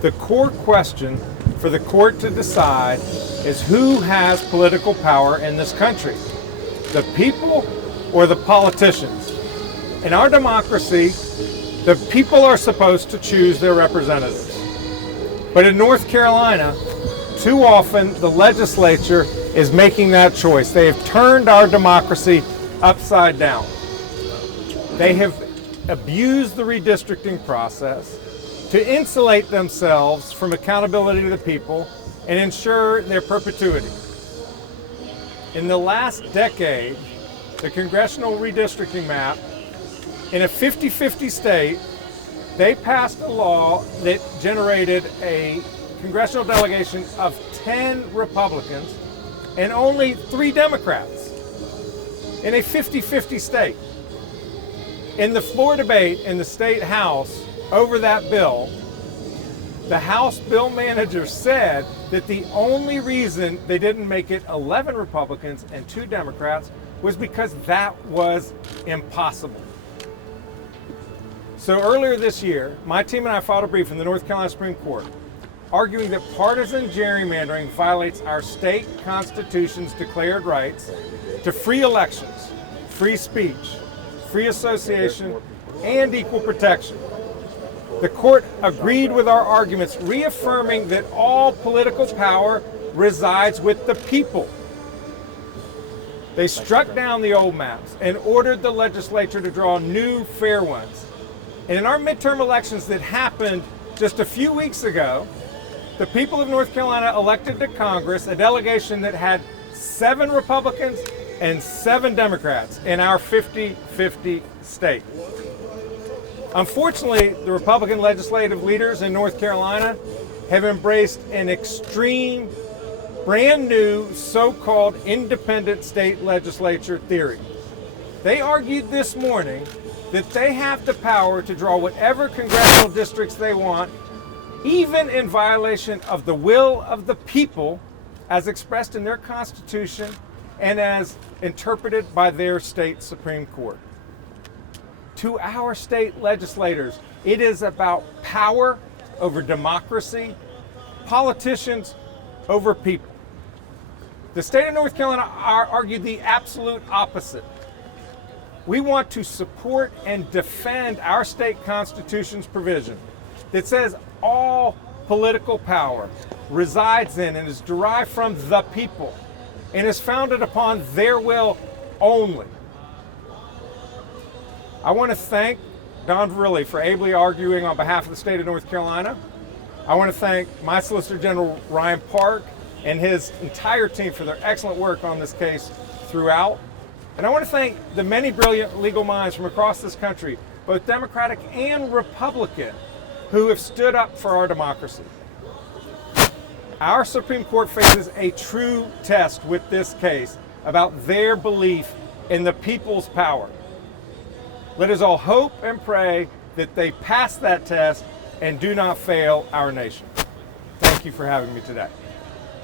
The core question for the court to decide is who has political power in this country, the people or the politicians. In our democracy, the people are supposed to choose their representatives. But in North Carolina, too often the legislature is making that choice. They have turned our democracy upside down. They have abused the redistricting process to insulate themselves from accountability to the people and ensure their perpetuity. In the last decade, the congressional redistricting map, in a 50-50 state, they passed a law that generated a congressional delegation of 10 Republicans and only 3 Democrats in a 50-50 state. In the floor debate in the state house over that bill, the House bill manager said that the only reason they didn't make it 11 Republicans and 2 Democrats was because that was impossible. So earlier this year, my team and I filed a brief in the North Carolina Supreme Court arguing that partisan gerrymandering violates our state constitution's declared rights to free elections, free speech, free association, and equal protection. The court agreed with our arguments, reaffirming that all political power resides with the people. They struck down the old maps and ordered the legislature to draw new, fair ones. And in our midterm elections that happened just a few weeks ago, the people of North Carolina elected to Congress a delegation that had 7 Republicans and 7 Democrats in our 50-50 state. Unfortunately, the Republican legislative leaders in North Carolina have embraced an extreme, brand new, so-called independent state legislature theory. They argued this morning that they have the power to draw whatever congressional districts they want, even in violation of the will of the people as expressed in their Constitution and as interpreted by their state Supreme Court. To our state legislators, it is about power over democracy, politicians over people. The state of North Carolina argued the absolute opposite. We want to support and defend our state constitution's provision that says all political power resides in and is derived from the people and is founded upon their will only. I want to thank Don Verrilli for ably arguing on behalf of the state of North Carolina. I want to thank my Solicitor General Ryan Park and his entire team for their excellent work on this case throughout. And I want to thank the many brilliant legal minds from across this country, both Democratic and Republican, who have stood up for our democracy. Our Supreme Court faces a true test with this case about their belief in the people's power. Let us all hope and pray that they pass that test and do not fail our nation. Thank you for having me today.